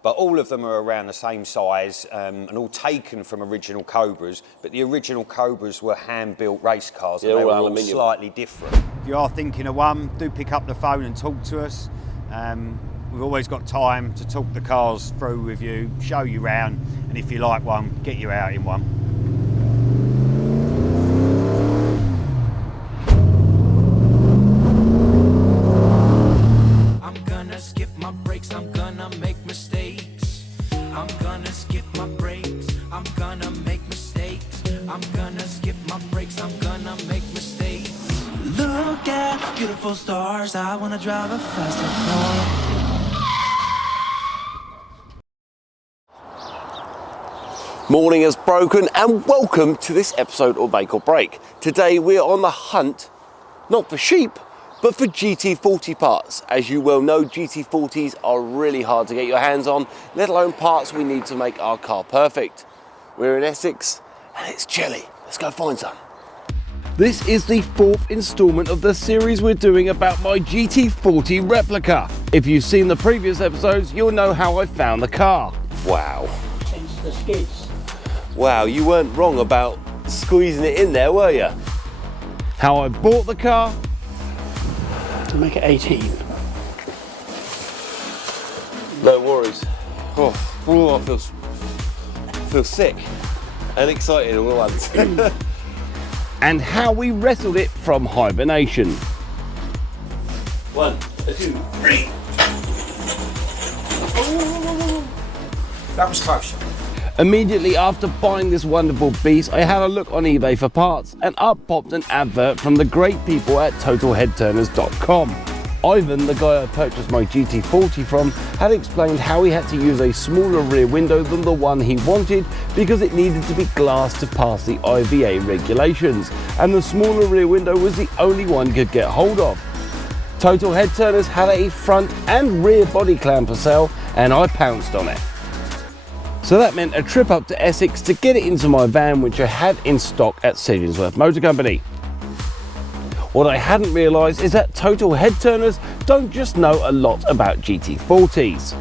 But all of them are around the same size and all taken from original Cobras. But the original Cobras were hand-built race cars and they were all slightly different. If you are thinking of one, do pick up the phone and talk to us. We've always got time to talk the cars through with you, show you around, and if you like one, get you out in one. I'm gonna skip my brakes, I'm gonna make mistakes. I'm gonna skip my brakes, I'm gonna make mistakes. I'm gonna skip my brakes, I'm gonna make mistakes. Look at beautiful stars, I wanna drive a faster car. Morning has broken and welcome to this episode of Make or Break. Today we're on the hunt, not for sheep, but for GT40 parts. As you well know, GT40s are really hard to get your hands on, let alone parts we need to make our car perfect. We're in Essex and it's chilly. Let's go find some. This is the fourth installment of the series we're doing about my GT40 replica. If you've seen the previous episodes, you'll know how I found the car. Wow. Hence the skids. Wow, you weren't wrong about squeezing it in there, were you? How I bought the car. To make it 18. No worries. I feel sick and excited all at once. And how we wrestled it from hibernation. 1, 2, 3. That was close. Immediately after buying this wonderful beast, I had a look on eBay for parts, and up popped an advert from the great people at totalheadturners.com. Ivan, the guy I purchased my GT40 from, had explained how he had to use a smaller rear window than the one he wanted because it needed to be glass to pass the IVA regulations, and the smaller rear window was the only one he could get hold of. Total Headturners had a front and rear body clamp for sale, and I pounced on it. So that meant a trip up to Essex to get it into my van, which I had in stock at Sedgensworth Motor Company. What I hadn't realised is that Total Headturners don't just know a lot about GT40s.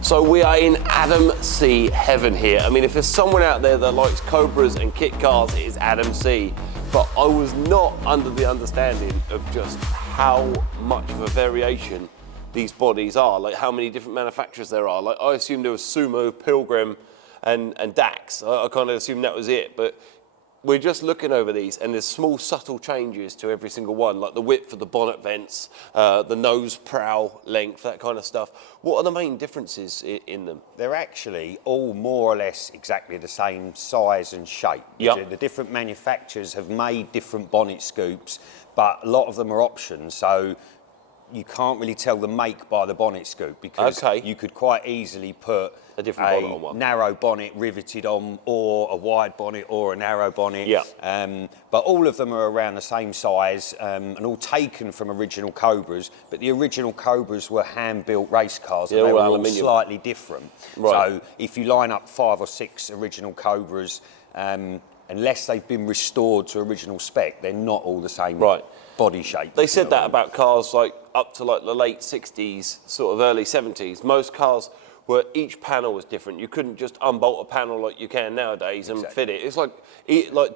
So we are in Adam C heaven here. I mean, if there's someone out there that likes Cobras and kit cars, it is Adam C. But I was not under the understanding of just how much of a variation these bodies are, like how many different manufacturers there are. Like I assumed there was Sumo, Pilgrim and Dax. I kind of assumed that was it, but we're just looking over these and there's small subtle changes to every single one, like the width of the bonnet vents, the nose prow length, that kind of stuff. What are the main differences in them? They're actually all more or less exactly the same size and shape. Yep. The different manufacturers have made different bonnet scoops, but a lot of them are options. So you can't really tell the make by the bonnet scoop because you could quite easily put a different bonnet on one. Narrow bonnet riveted on, or a wide bonnet or a narrow bonnet. Yeah. But all of them are around the same size and all taken from original Cobras. But the original Cobras were hand-built race cars and they were all slightly different. Right. So if you line up 5 or 6 original Cobras, unless they've been restored to original spec, they're not all the same body shape. They said that about cars like up to like the late 60s, sort of early 70s. Most cars were, each panel was different. You couldn't just unbolt a panel like you can nowadays and fit it. It's like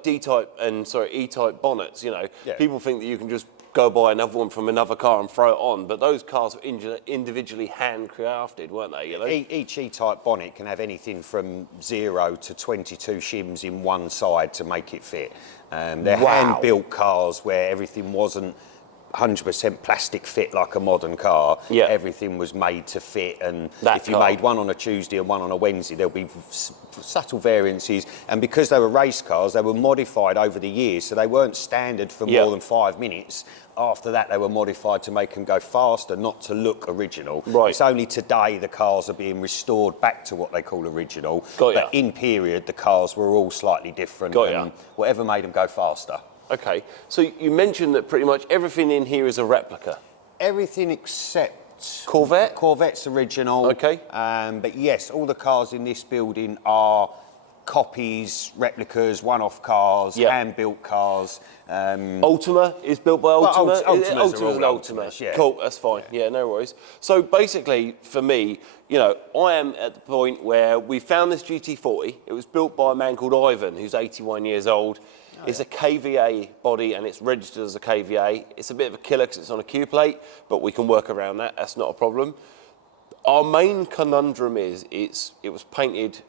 D-type and E-type bonnets, you know. Yeah. People think that you can just go buy another one from another car and throw it on, but those cars were individually handcrafted, weren't they? You know? Each E-type bonnet can have anything from 0 to 22 shims in one side to make it fit. They're hand-built cars where everything wasn't 100% plastic fit like a modern car. Yeah. Everything was made to fit, and if you made one on a Tuesday and one on a Wednesday, there'll be subtle variances. And because they were race cars, they were modified over the years, so they weren't standard for more than 5 minutes. After that, they were modified to make them go faster, not to look original. Right. It's only today the cars are being restored back to what they call original. Got ya. But in period, the cars were all slightly different. Got ya. Whatever made them go faster. Okay, so you mentioned that pretty much everything in here is a replica. Everything except Corvette? Corvette's original. Okay. But yes, all the cars in this building are copies, replicas, one-off cars, hand-built cars. Ultima is built by Ultima. Ultima's an Ultima. Yeah. Cool, that's fine. Yeah, no worries. So basically, for me, you know, I am at the point where we found this GT40. It was built by a man called Ivan, who's 81 years old. It's a KVA body and it's registered as a KVA. It's a bit of a killer because it's on a Q plate, but we can work around that. That's not a problem. Our main conundrum is it was painted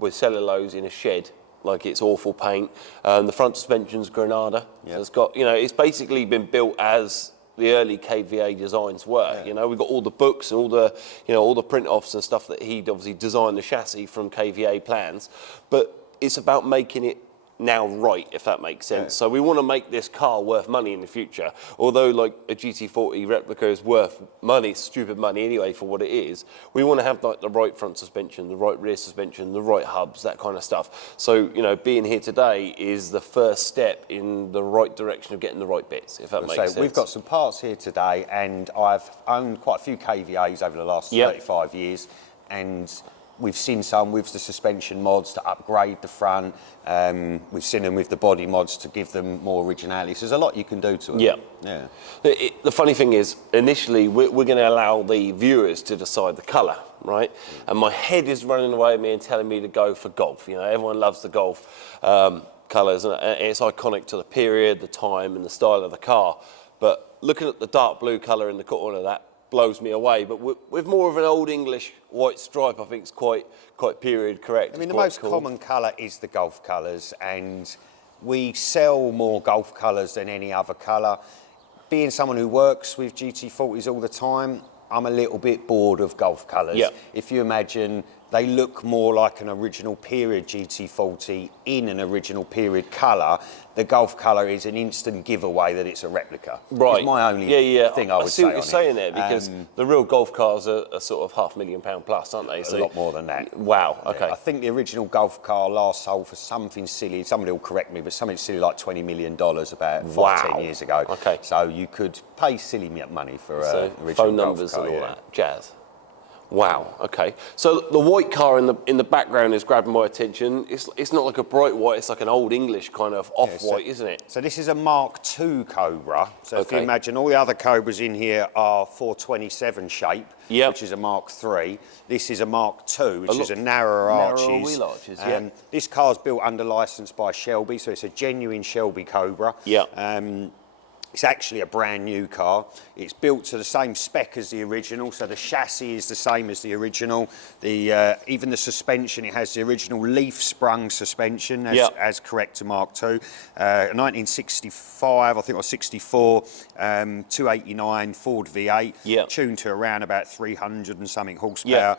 with cellulose in a shed, like it's awful paint. The front suspension's Granada. So it's got, you know, it's basically been built as the early KVA designs were. You know, we've got all the books and all the, you know, all the print-offs and stuff that he'd obviously designed the chassis from KVA plans. But it's about making it now right, if that makes sense. So we want to make this car worth money in the future. Although like a GT40 replica is worth money, stupid money anyway for what it is, we want to have like the right front suspension, the right rear suspension, the right hubs, that kind of stuff. So, you know, being here today is the first step in the right direction of getting the right bits, if that makes sense. We've got some parts here today, and I've owned quite a few KVAs over the last 35 years, and we've seen some with the suspension mods to upgrade the front. We've seen them with the body mods to give them more originality. So there's a lot you can do to them. Yeah. The funny thing is, initially, we're going to allow the viewers to decide the colour, right? And my head is running away with me and telling me to go for golf. You know, everyone loves the golf colours, and it's iconic to the period, the time, and the style of the car. But looking at the dark blue colour in the corner of that blows me away. But with more of an old English white stripe, I think it's quite period correct. I mean, the most common colour is the Gulf colours, and we sell more Gulf colours than any other colour. Being someone who works with GT40s all the time, I'm a little bit bored of Gulf colours. If you imagine, they look more like an original period GT40 in an original period colour. The Gulf colour is an instant giveaway that it's a replica. Right. It's my only thing I would say. I see what you're saying there, because the real Golf cars are sort of £500,000 plus, aren't they? A lot more than that. Wow, okay. I think the original Golf car last sold for something silly, somebody will correct me, but something silly like $20 million about 10 years ago. Okay. So you could pay silly money for original phone numbers Golf car, and all that jazz. Wow. Okay. So the white car in the background is grabbing my attention. It's not like a bright white. It's like an old English kind of off-white, isn't it? So this is a Mark II Cobra. So if you imagine, all the other Cobras in here are 427 shape, which is a Mark III. This is a Mark II, which is a narrower wheel arches. This car's built under licence by Shelby, so it's a genuine Shelby Cobra. It's actually a brand new car. It's built to the same spec as the original, so the chassis is the same as the original. Even the suspension, it has the original leaf-sprung suspension, as correct to Mark II. 1965, I think, or 64, 289 Ford V8, tuned to around about 300 and something horsepower.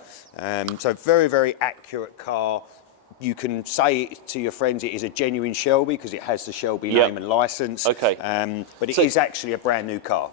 So very, very accurate car. You can say to your friends it is a genuine Shelby because it has the Shelby name and licence. But it is actually a brand new car.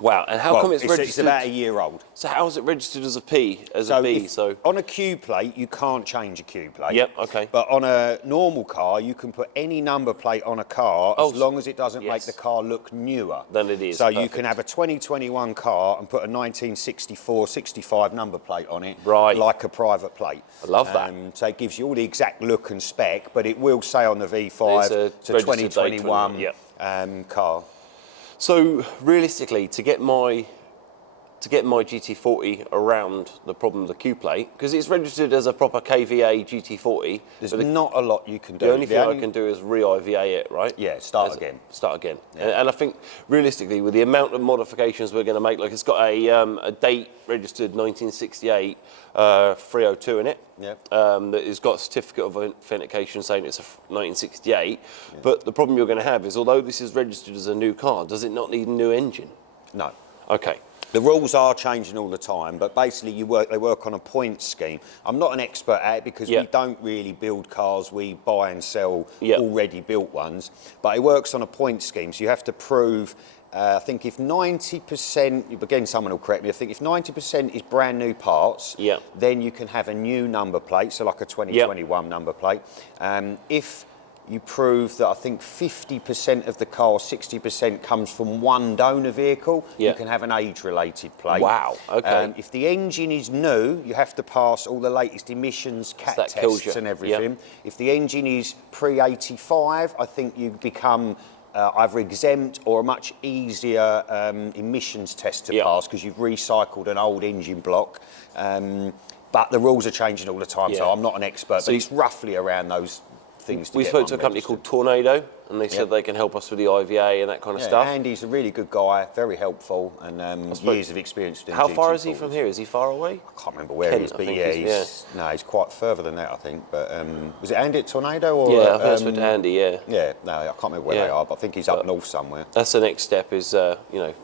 Wow, and how come it's registered? It's about a year old. So how is it registered as a P, a B? On a Q plate, you can't change a Q plate. But on a normal car, you can put any number plate on a car as long as it doesn't make the car look newer. Then it is. So you can have a 2021 car and put a 1964, 65 number plate on it, like a private plate. I love that. So it gives you all the exact look and spec, but it will say on the V5 it's a 2021 car. So realistically, to get my GT40 around the problem of the Q plate, because it's registered as a proper KVA GT40. There's not a lot you can do. The only thing I can do is re-IVA it, right? Yeah, start again. And I think realistically, with the amount of modifications we're going to make, like it's got a date registered 1968 302 in it. That has got a certificate of authentication saying it's a 1968. But the problem you're going to have is, although this is registered as a new car, does it not need a new engine? No. Okay. The rules are changing all the time, but basically they work on a point scheme. I'm not an expert at it because we don't really build cars, we buy and sell already built ones, but it works on a point scheme, so you have to prove, I think if 90%, again someone will correct me, I think if 90% is brand new parts, then you can have a new number plate, so like a 2021 number plate. If you prove that I think 50% of the car, 60% comes from one donor vehicle. Yeah. You can have an age-related plate. Wow, okay. If the engine is new, you have to pass all the latest emissions, CAT that kills tests you. and everything. Yep. If the engine is pre-85, I think you become either exempt or a much easier emissions test to pass because you've recycled an old engine block. But the rules are changing all the time, so I'm not an expert, but it's roughly around those things. We spoke to a company called Tornado, and they said they can help us with the IVA and that kind of stuff. Andy's a really good guy, very helpful, and years of experience with How far GT40s. is he from here? Is he far away? I can't remember where he is, but he's quite further than that, I think. But was it Andy at Tornado? Or, Yeah, I think that's with Andy, yeah. Yeah, no, I can't remember where they are, but I think he's up north somewhere. That's the next step is, you know,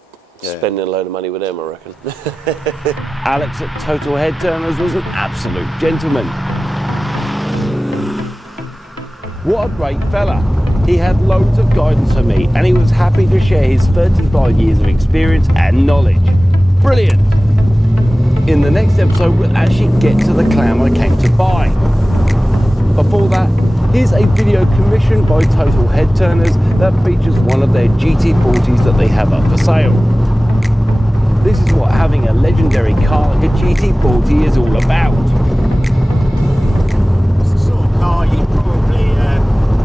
spending a load of money with them, I reckon. Alex at Total Headturners was an absolute gentleman. What a great fella. He had loads of guidance for me and he was happy to share his 35 years of experience and knowledge. Brilliant. In the next episode, we'll actually get to the clown I came to buy. Before that, here's a video commissioned by Total Headturners that features one of their GT40s that they have up for sale. This is what having a legendary car like a GT40 is all about. It's the sort of car you'd probably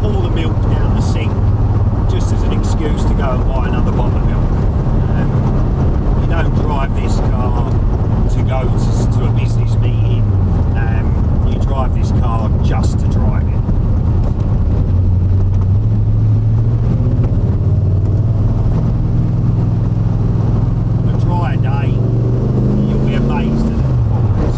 pour the milk down the sink just as an excuse to go and buy another bottle of milk. You don't drive this car to go to a business meeting. You drive this car just to drive it. A dry day, you'll be amazed at the performance.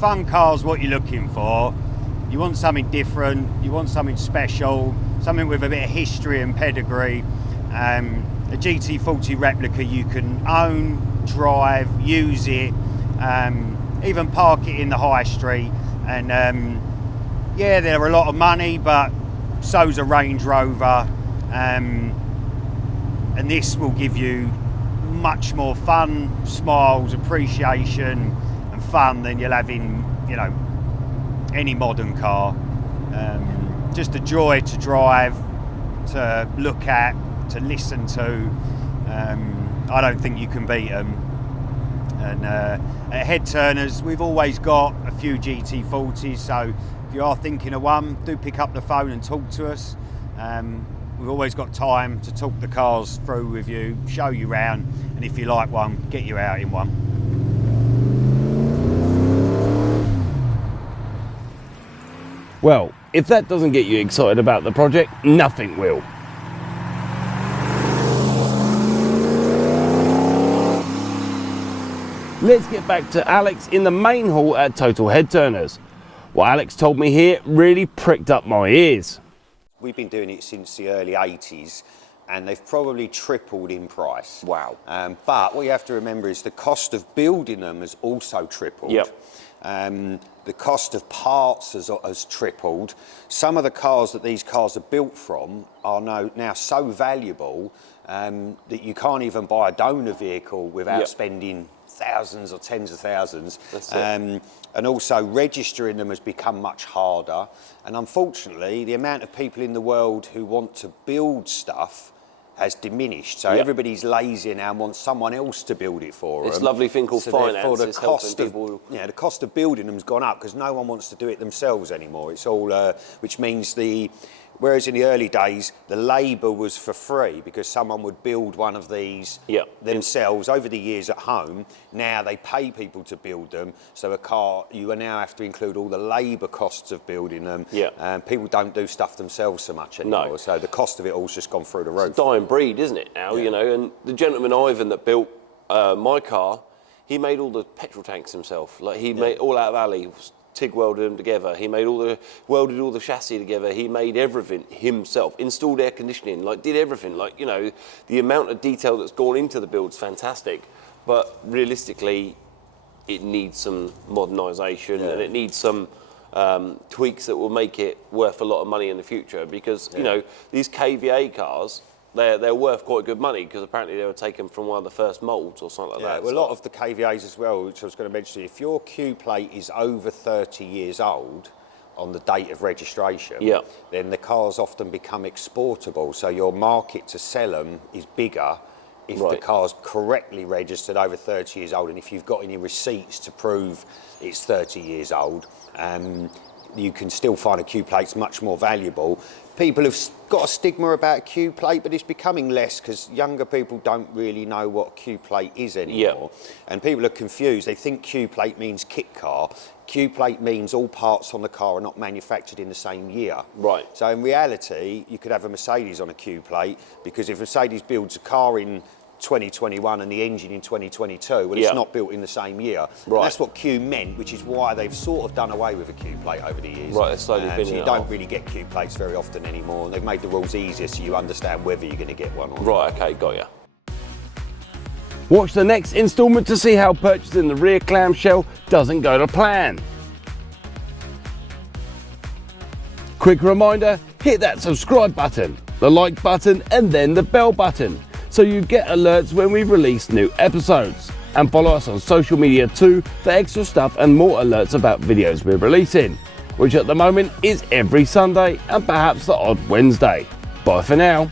Fun car's what you're looking for. You want something different, you want something special, something with a bit of history and pedigree. A GT40 replica you can own, drive, use it, even park it in the high street. And yeah, they're a lot of money, but so's a Range Rover. And this will give you much more fun, smiles, appreciation fun than you'll have in, you know, any modern car. Just a joy to drive, to look at, to listen to. I don't think you can beat them. And at Headturners, we've always got a few GT40s, so if you are thinking of one, do pick up the phone and talk to us. We've always got time to talk the cars through with you, show you around, and if you like one, get you out in one. Well, if that doesn't get you excited about the project, nothing will. Let's get back to Alex in the main hall at Total Headturners. What Alex told me here really pricked up my ears. We've been doing it since the early 80s and they've probably tripled in price. Wow. But what you have to remember is the cost of building them has also tripled. Yep. The cost of parts has tripled. Some of the cars that these cars are built from are now so valuable that you can't even buy a donor vehicle without spending thousands or tens of thousands. That's it. And also registering them has become much harder. And unfortunately, the amount of people in the world who want to build stuff has diminished. So everybody's lazy now and wants someone else to build it for them. This lovely thing called finance is helping people. Yeah, the cost of building them's gone up because no one wants to do it themselves anymore. It's all, which means whereas in the early days, the labour was for free because someone would build one of these themselves over the years at home. Now they pay people to build them. So a car, you now have to include all the labour costs of building them. People don't do stuff themselves so much anymore. No. So the cost of it all's just gone through the roof. It's a dying breed, isn't it, now, you know? And the gentleman Ivan that built my car, he made all the petrol tanks himself. Like he made all out of alley, TIG welded them together. He made welded all the chassis together. He made everything himself, installed air conditioning, like did everything. Like, you know, the amount of detail that's gone into the build's fantastic, but realistically, it needs some modernisation and it needs some tweaks that will make it worth a lot of money in the future, because you know, these KVA cars, they're worth quite good money, because apparently they were taken from one of the first moulds or something like that. Well, a lot of the KVAs as well, which I was going to mention, if your Q plate is over 30 years old on the date of registration, then the cars often become exportable, so your market to sell them is bigger if the car's correctly registered over 30 years old, and if you've got any receipts to prove it's 30 years old, you can still find a Q plate's much more valuable. People have got a stigma about a Q plate, but it's becoming less because younger people don't really know what a Q plate is anymore. And people are confused. They think Q plate means kit car. Q plate means all parts on the car are not manufactured in the same year. Right. So in reality, you could have a Mercedes on a Q plate, because if Mercedes builds a car in 2021 and the engine in 2022, well, it's not built in the same year. Right. That's what Q meant, which is why they've sort of done away with a Q plate over the years. Right, it's slowly been. So you don't really get Q plates very often anymore. They've made the rules easier so you understand whether you're going to get one or not. Right, okay, got ya. Watch the next instalment to see how purchasing the rear clamshell doesn't go to plan. Quick reminder, hit that subscribe button, the like button, and then the bell button, so you get alerts when we release new episodes. And follow us on social media too for extra stuff and more alerts about videos we're releasing, which at the moment is every Sunday and perhaps the odd Wednesday. Bye for now.